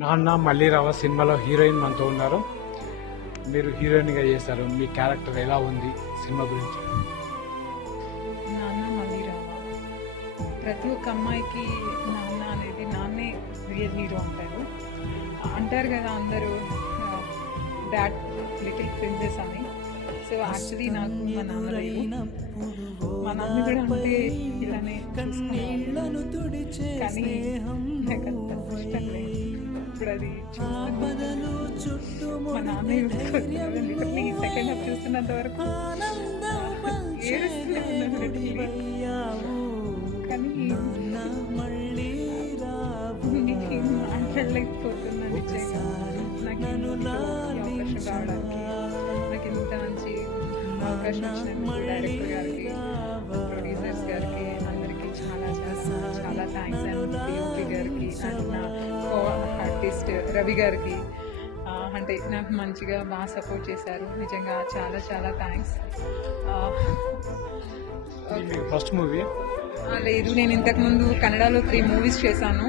నాన్న మల్లీరావ సినిమాలో హీరోయిన్ మనతో ఉన్నారు. మీరు హీరోయిన్గా చేశారు, మీ క్యారెక్టర్ ఎలా ఉంది సినిమా గురించి? నాన్న మల్లీరావ ప్రతి ఒక్క అమ్మాయికి నాన్న అనేది నాన్నే రియల్ హీరో అంటారు కదా అందరూ డాడ్ లిటిల్ ప్రిన్సెస్ అని. సో యాక్చువల్లీ నాకు మా నాన్న లేదు, మా నాన్న కూడా అంటే ఇలానే చూసుకునేవాళ్ళు. కానీ నాకు అంత ఇష్టం లేదు. ఇప్పుడు అది చూస్తున్నా మా నాన్న లిటర్లీ సెకండ్ హాఫ్ చూస్తున్నంత వరకు ఏడుస్తూనే ఉన్నాను literally. కానీ మాట్లాడలేకపోతున్నాను నిజంగా. నాకు అవకాశం రావడానికి, నాకు ఇంత మంచి అవకాశం ఇచ్చినందుకు డైరెక్టర్ గారికి, ప్రొడ్యూసర్స్ గారికి, అందరికీ చాలా చాలా చాలా థ్యాంక్స్. అండ్ డిఓపి గారికి అండ్ నా కో ఆర్టిస్ట్ రవి గారికి, అంటే నాకు మంచిగా బాగా సపోర్ట్ చేశారు. నిజంగా చాలా చాలా థ్యాంక్స్. ఫస్ట్ మూవీ లేదు, నేను ఇంతకుముందు కన్నడలో 3 మూవీస్ చేశాను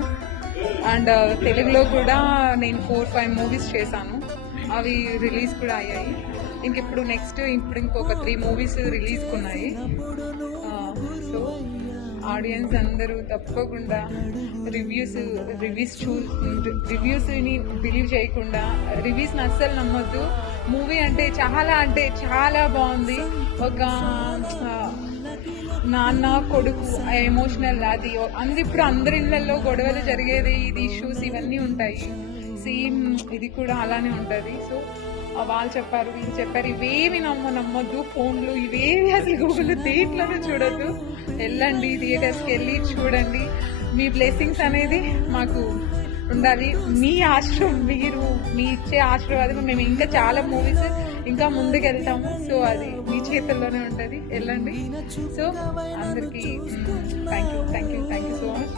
అండ్ తెలుగులో కూడా నేను 4-5 మూవీస్ చేశాను. అవి రిలీజ్ కూడా అయ్యాయి. ఇప్పుడు నెక్స్ట్ ఇంకొక 3 మూవీస్ రిలీజ్కి ఉన్నాయి. సో ఆడియన్స్ అందరూ తప్పకుండా రివ్యూస్ని బిలీవ్ చేయకుండా, రివ్యూస్ని అస్సలు నమ్మొద్దు. మూవీ అంటే చాలా బాగుంది. ఒక నాన్న కొడుకు ఎమోషనల్, అది ఇప్పుడు అందరి ఇళ్ళల్లో గొడవలు జరిగేది, ఇది ఇష్యూస్ ఇవన్నీ ఉంటాయి. సేమ్ ఇది కూడా అలానే ఉంటుంది. సో వాళ్ళు చెప్పారు, వీళ్ళు చెప్పారు, ఇవేమి నమ్మొద్దు. ఫోన్లు ఇవేమి అసలు గూగుల్ దేంట్లోనూ చూడొద్దు. వెళ్ళండి, థియేటర్స్కి వెళ్ళి చూడండి. మీ బ్లెస్సింగ్స్ అనేది మాకు ఉండాలి. మీ మీరు మీ ఇచ్చే ఆశీర్వాదం మేము ఇంకా చాలా మూవీస్ ఇంకా ముందుకు వెళ్తాము. సో అది మీ చేతుల్లోనే ఉంటుంది. వెళ్ళండి. సో అందరికీ థ్యాంక్ యూ సో మచ్.